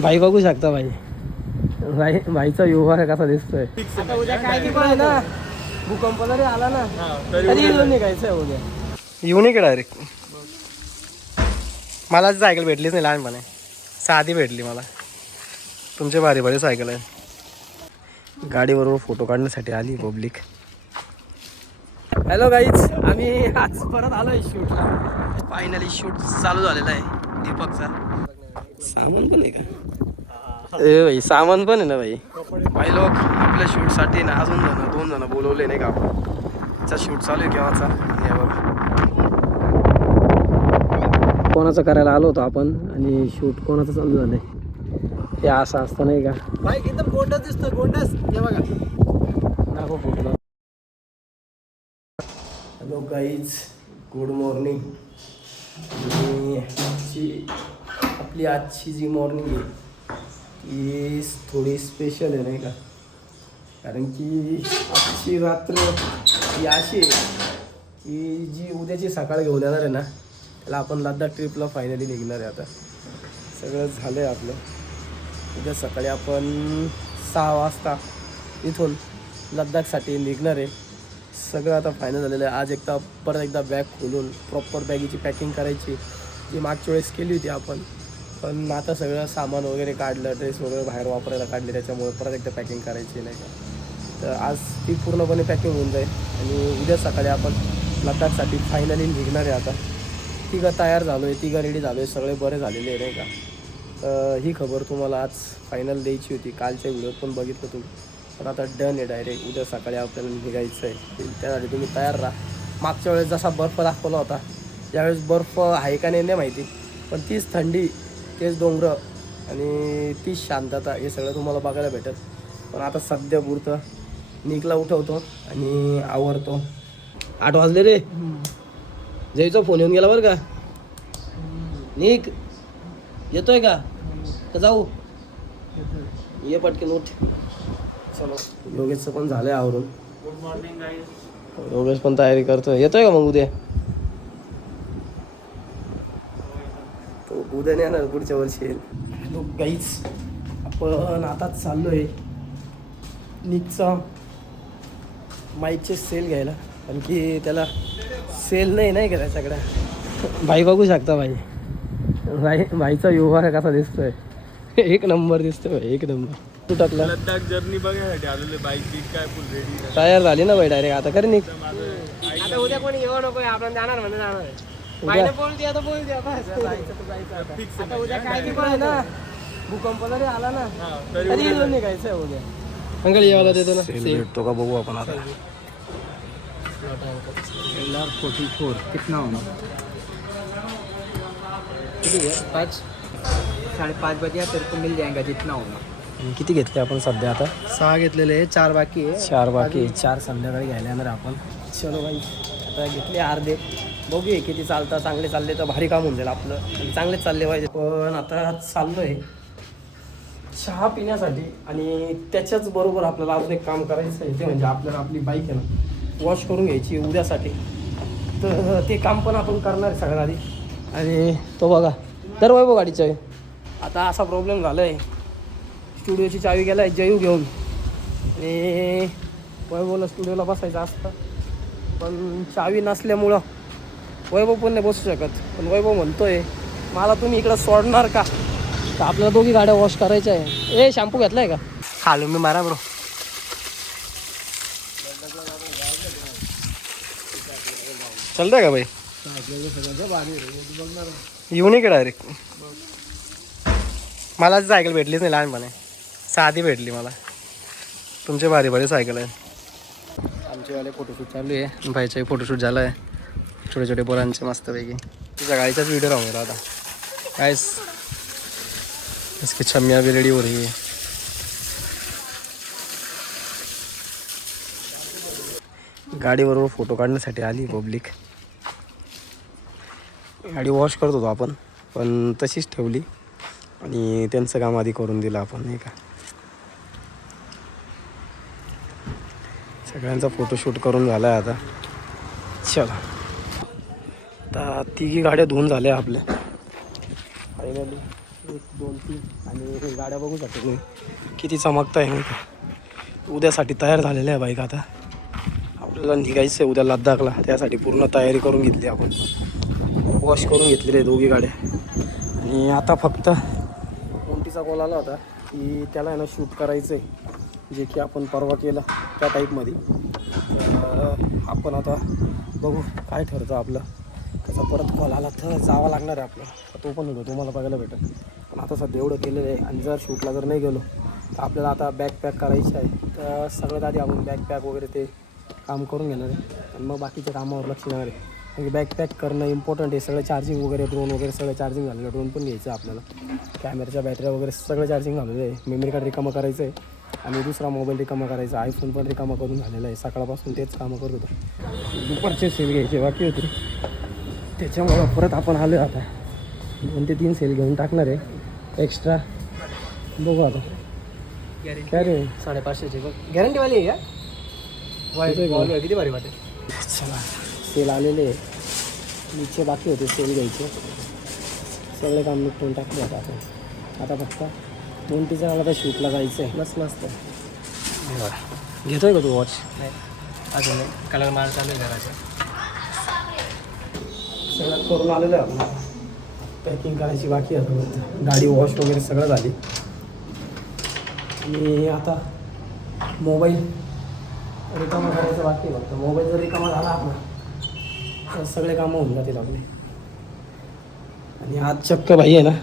भाई बघू शकता भाई. भाईचा व्यवहार कसा दिसतोय. आता उद्या काय पण आहे ना, भूकंप जरी आला ना तरी येऊन निघायचं उद्या. येऊ नये का डायरेक्ट. मला सायकल भेटलीच नाही लहानपणे, साधी भेटली मला. तुमचे भारी भारी सायकल आहे. गाडीबरोबर फोटो काढण्यासाठी आली पब्लिक. हॅलो गाईज, आम्ही आज परत आलोय शूटला. फायनली शूट चालू झालेला आहे दीपकचा. सामान पण आहे का? ए भाई सामान पण आहे ना भाई. भाई लोक आपल्या शूटसाठी ना अजून 2 जण बोलवले नाही का आपण. शूट चालू आहे केव्हाचा. हे बघा कोणाचं करायला आलो होतो आपण आणि शूट कोणाचं चालू झालंय. हे असं असतं नाही का भाई. एकदम गोंडस दिसतो, गोंडस. हे बघा दाखव photo. Hello guys, good morning. आपली आजची जी मॉर्निंग आहे ती थोडी स्पेशल आहे नाही का. कारण की आजची रात्र ही अशी आहे की जी उद्याची सकाळ घेऊन येणार आहे ना, त्याला आपण लद्दाख ट्रिपला फायनली निघणार आहे. आता सगळं झालं आहे आपलं. उद्या सकाळी आपण 6 वाजता इथून लद्दाखसाठी निघणार आहे. सगळं आता फायनल झालेलं आहे. आज परत एकदा बॅग खोलून प्रॉपर बॅगीची पॅकिंग करायची, जी मागच्या वेळेस केली होती आपण. पण आता सगळं सामान वगैरे काढलं, ड्रेस वगैरे बाहेर वापरायला काढले, त्याच्यामुळे परत एकदा पॅकिंग करायची नाही का. तर आज ती पूर्णपणे पॅकिंग होऊन जाईल आणि उद्या सकाळी आपण लद्दाखसाठी फायनली निघणार आहे. आता तिघं तयार झालो आहे, तिघं रेडी झालो आहे, सगळे बरे झालेले आहे नाही का. तर ही खबर तुम्हाला आज फायनल द्यायची होती. कालच्या व्हिडिओत पण बघितलं तुम्ही. पण आता डन आहे डायरेक्ट. उद्या सकाळी आपल्याला निघायचं आहे. त्यासाठी तुम्ही तयार राहा. मागच्या वेळेस जसा बर्फ दाखवला होता, यावेळेस बर्फ आहे का नाही माहिती, पण तीच थंडी, तेच डोंगर आणि तीच शांतता, हे सगळं तुम्हाला बघायला भेटत. पण आता सध्या पुरतं निकला उठवतो आणि आवरतो. 8 वाजले रे. जयचा फोन येऊन गेला बरं का. निक येतोय का जाऊ. ये पटकन उठ. चलो, योगेशचं पण झालंय आवरून. Good morning guys. योगेश पण तयारी करतोय. येतोय का मग उद्या. तो उद्या नाही येणार, पुढच्या वर्षी येईल. हॅलो गाईज, आपण आताच चाललोय निकचा माईकचे सेल घ्यायला. कारण की त्याला सेल नाही का त्याच्याकडे. भाई बघू शकता भाई. भाईचा व्यवहार कसा दिसतोय. एक नंबर दिसतोय भाई, एक नंबर. तू टाकला लद्दाख जर्नी बघायसाठी आलेले. बाईक काय फुल रेडी तयार झाली ना भाई डायरेक्ट. आता कर निक. आता उद्या कोणी येऊ नको, आपण जाणार म्हणजे जाणार आहे. बोल द्या आता, बोल द्या फिक्स. आता उद्या काय पण आहे ना, भूकंप जरी आला ना तरी येऊन निघायचं उद्या. अंकल यावाला देतो ना. भेटतो का बघू आपण आता. LR44 कितना होना. किती आहे 5 5:30 बजे तेरे को मिल जाएगा जितना होना. किती घेतले आपण सध्या आता. 6 घेतलेले आहे, 4 बाकी आहे. 4 बाकी, 4 संध्याकाळी घ्यायला येणार आपण. चलो भाई, आता घेतले अर्धे. बघूया किती चालतं. चांगले चालले तर भारी काम होऊन जाईल आपलं. आणि चांगलेच चालले पाहिजे. पण आता चाललो आहे चहा पिण्यासाठी. आणि त्याच्याच बरोबर आपल्याला अजून एक काम करायचं आहे. ते म्हणजे आपल्याला आपली बाईक आहे ना वॉश करून घ्यायची उद्यासाठी. तर ते काम पण आपण करणार आहे सगळ्यात आधी. आणि तो बघा तर वैभव गाडीचा आहे. आता असा प्रॉब्लेम झाला आहे, स्टुडिओची चावी गेला आहे जयू घेऊन. आणि वैभवला स्टुडिओला बसायचं असतं, पण चावी नसल्यामुळं वैभव पण नाही बसू शकत. पण वैभव म्हणतोय मला तुम्ही इकडं सोडणार का. तर आपल्याला दोघी गाड्या वॉश करायच्या आहे. ए शॅम्पू घेतलाय का. खालू मी मारा ब्रो. चलतंय का भाई. येऊ नये का डायरेक्ट. मला सायकल भेटलीच नाही लहानपणे, साधी भेटली मला. तुमचे भारी भारी सायकल आहे. आमचेवाले फोटोशूट चालू आहे. भाईचाही फोटोशूट झाला आहे छोटे छोटे पोरांचे मस्तपैकी. तुझ्या गाडीचाच व्हिडिओ राहून गेला आता. गाइस इसकी छम्मियाँ भी रेडी हो रही है. गाडीबरोबर फोटो काढण्यासाठी आली पब्लिक. गाडी वॉश करत होतो आपण, पण तशीच ठेवली आणि त्यांचं काम आधी करून दिलं आपण नाही का. सगळ्यांचा फोटोशूट करून झाला आहे आता. चला, आता तिघी गाड्या धुवून झाल्या आपल्या फायनली. 1 2 3 आणि हे गाड्या बघू शकता तुम्ही किती चमकत आहे नाही का. उद्यासाठी तयार झालेल्या आहे बाईक. आता आपल्याला निघायचं आहे उद्या लद्दाखला. त्यासाठी पूर्ण तयारी करून घेतली आपण. वॉश करून घेतलेले आहे दोघी गाड्या. आणि आता फक्त कोणतीचा कॉल आला होता की त्याला आहे ना शूट करायचं आहे, जे की आपण परवा केलं त्या टाईपमध्ये. आपण आता बघू काय ठरतं आपलं. त्याचा परत कॉल आला तर जावं लागणार आहे आपल्याला. तो पण होतो तुम्हाला बघायला भेटेल. पण आता सध्या एवढं केलेलं आहे. आणि जर शूटला जर नाही गेलो तर आपल्याला आता बॅग पॅक करायची आहे. तर सगळ्यात आधी आपण बॅग पॅक वगैरे ते काम करून घेणार आहे आणि मग बाकीच्या कामावर लक्ष देणार आहे. म्हणजे बॅग पॅक करणं इम्पॉर्टंट आहे. सगळं चार्जिंग वगैरे ड्रोन वगैरे सगळं चार्जिंग झालेलं. ड्रोन पण घ्यायचं आपल्याला. कॅमेऱ्याच्या बॅटऱ्या वगैरे सगळं चार्जिंग झालेलं आहे. मेमरी कार्ड रिकामं करायचं आहे आणि दुसरा मोबाईल रिकामा करायचा. आयफोन पण रिकामा करून झालेला आहे. सकाळपासून तेच कामं करत होतो. दुपारचे सेल घ्यायचे बाकी होते, त्याच्यामुळं परत आपण आलो आहे. आता 2 ते 3 सेल घेऊन टाकणार आहे एक्स्ट्रा. बघू आता काय रे. 550ची बघ, गॅरंटीवाली आहे का? वाईट किती भारी वाटेल. चला सेल आलेले आहे. नीचे बाकी होते सेल घ्यायचे. सगळे काम निपटून टाकले आता आपण. आता फक्त 20 मला आता शूटला जायचं आहे. बस मस्त घेतोय का तू वॉच? नाही अजून नाही, कलर मार चालू आहे घराचं. सगळं करून आलेलं आहे आपण. पॅकिंग करायची बाकी आहे आता. गाडी वॉश वगैरे सगळं झाली. आणि आता मोबाईल रिकामा करायचं बाकी आहे फक्त. मोबाईल जर रिकामा झाला आपला तर सगळे कामं होऊन जातील आपले. आणि आज चक्क भाई आहे ना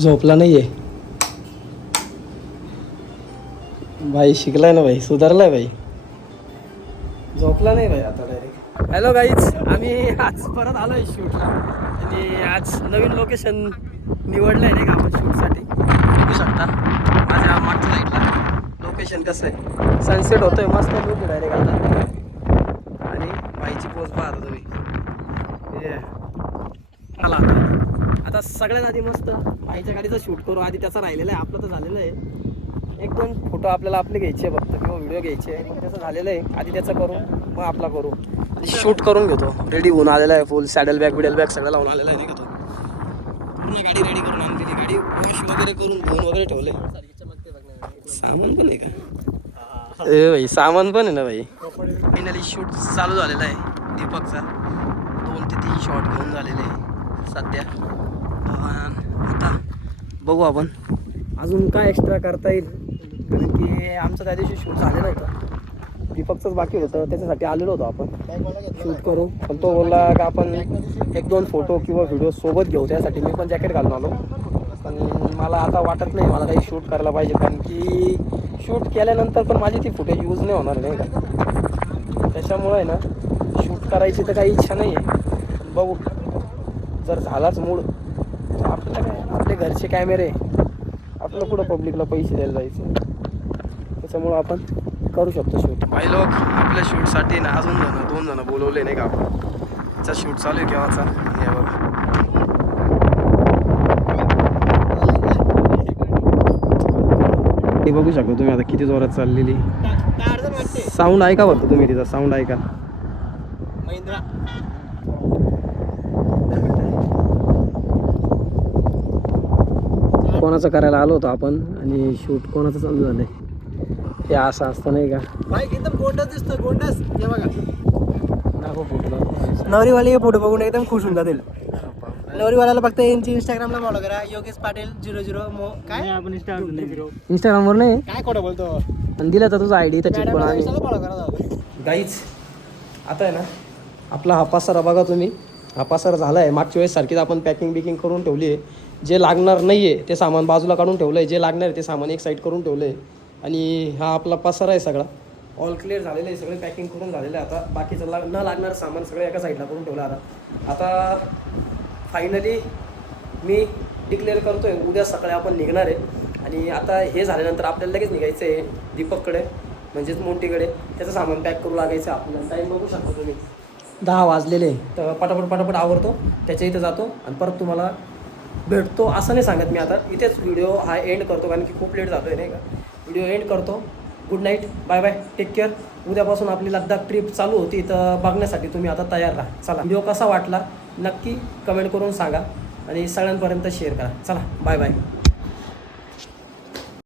झोपला नाही आहे भाई. शिकलाय ना भाई, सुधारलाय भाई. झोपला नाही भाई आता डायरेक्ट. हॅलो गाईज, आम्ही आज परत आलो आहे शूटला. आणि आज नवीन लोकेशन निवडलं आहे नाही का आपण शूटसाठी. बघू शकता माझ्या मागच्या साईडला लोकेशन कसं आहे. सनसेट होतोय मस्त लुक डायरेक्ट आता. आणि बाईची पोच पाहता तुम्ही. चला आता सगळ्यात आधी मस्त बाईच्या गाडीचं शूट करू. आधी त्याचा राहिलेला आहे, आपलं तर झालेलं आहे. 1-2 फोटो आपल्याला आपले घ्यायचे फक्त किंवा व्हिडिओ घ्यायचे. त्याचं झालेलं आहे, आधी त्याचं करू मग आपला करू. आधी शूट करून घेतो. रेडी होऊन आलेला आहे फुल. सॅडल बॅग विडल बॅग सगळं लावून आलेला आहे नाही का तो. पूर्ण गाडी रेडी करून आणलेली. गाडी वॉश वगैरे करून धुवून वगैरे ठेवले. सामान पण आहे का? ए भाई सामान पण आहे ना भाई. फायनली शूट चालू झालेला आहे दीपकचा. 2 ते 3 शॉट घेऊन झालेले आहे सध्या. आता बघू आपण अजून काय एक्स्ट्रा करता येईल. कारण की आमचं त्या दिवशी शूट झालेलं होतं. दीपकचंच बाकी होतं, त्याच्यासाठी आलेलो होतो आपण शूट करू. पण तो बोलला का आपण 1-2 फोटो किंवा व्हिडिओ सोबत घेऊ. त्यासाठी मी पण जॅकेट घालून आलो. पण मला आता वाटत नाही मला काही शूट करायला पाहिजे. कारण की शूट केल्यानंतर पण माझी ती फुटेज यूज नाही होणार नाही का. त्याच्यामुळे आहे ना शूट करायची तर काही इच्छा नाही आहे. बघू जर झालाच मूड तर आपल्याला काय, आपले घरचे कॅमेरे, आपलं कुठं पब्लिकला पैसे द्यायला जायचं. त्याच्यामुळं आपण करू शकतो शूट. काही लोक आपल्या शूटसाठी ना अजून 2 जण बोलवले नाही का. त्याचा शूट चालू आहे केव्हाचा. हे बघा हे बघू शकता तुम्ही आता किती जोरात चाललेली. साऊंड ऐका बघतो तुम्ही, तिचा साऊंड ऐका. महिंद्रा कोणाचं करायला आलो होतो आपण आणि शूट कोणाचं चालू झालंय हे असं असतं नाही का. बाईक एकदम गोंडस दिसतो. गोंडस हे बघा. दाखव फोटो. नवरीवाले हे फोटो बघून एकदम खुश होऊन जातील. नवरीवाल्याला फक्त यांची इंस्टाग्रामला फॉलो करा. योगेश पाटील 00 काय आपण इंस्टाग्रामवर नाही काय खोटं बोलतो. आणि दिला तर तुझा आयडी तर चेक करा. फॉलो करा. गाईच आता आहे ना आपला हा पसारा बघा तुम्ही. हा पसारा झाला आहे. मागच्या वेळेस सारखीच आपण पॅकिंग बिकिंग करून ठेवली आहे. जे लागणार नाही आहे ते सामान बाजूला काढून ठेवलं आहे. जे लागणार आहे ते सामान एक साईड करून ठेवलं आहे. आणि हा आपला पसारा आहे सगळा ऑल क्लिअर झालेलं आहे. सगळे पॅकिंग करून झालेलं आहे. आता बाकीचं न लागणारं सामान सगळं एका साईडला करून ठेवलं. आता फायनली मी डिक्लेअर करतो आहे उद्या सकाळी आपण निघणार आहे. आणि आता हे झाल्यानंतर आपल्याला लगेच निघायचं आहे दीपककडे म्हणजेच मोंटीकडे. त्याचं सामान पॅक करू लागायचं आपल्याला. टाईम बघू शकतो तुम्ही 10 वाजलेले. तर पटापट आवरतो त्याच्या इथं जातो आणि परत तुम्हाला भेटतो. असं नाही सांगत मी आता. इथेच व्हिडिओ हा एंड करतो कारण की खूप लेट झालो आहे नाही का. व्हिडिओ एंड करतो. Good night, bye bye, take care. उद्यापासून आपली लद्दाख ट्रिप चालू होती तर बघण्यासाठी तुम्ही आता तयार राहा. चला व्हिडिओ कसा वाटला नक्की कमेंट करून सांगा. आणि सगळ्यांपर्यंत शेअर करा. चला बाय बाय.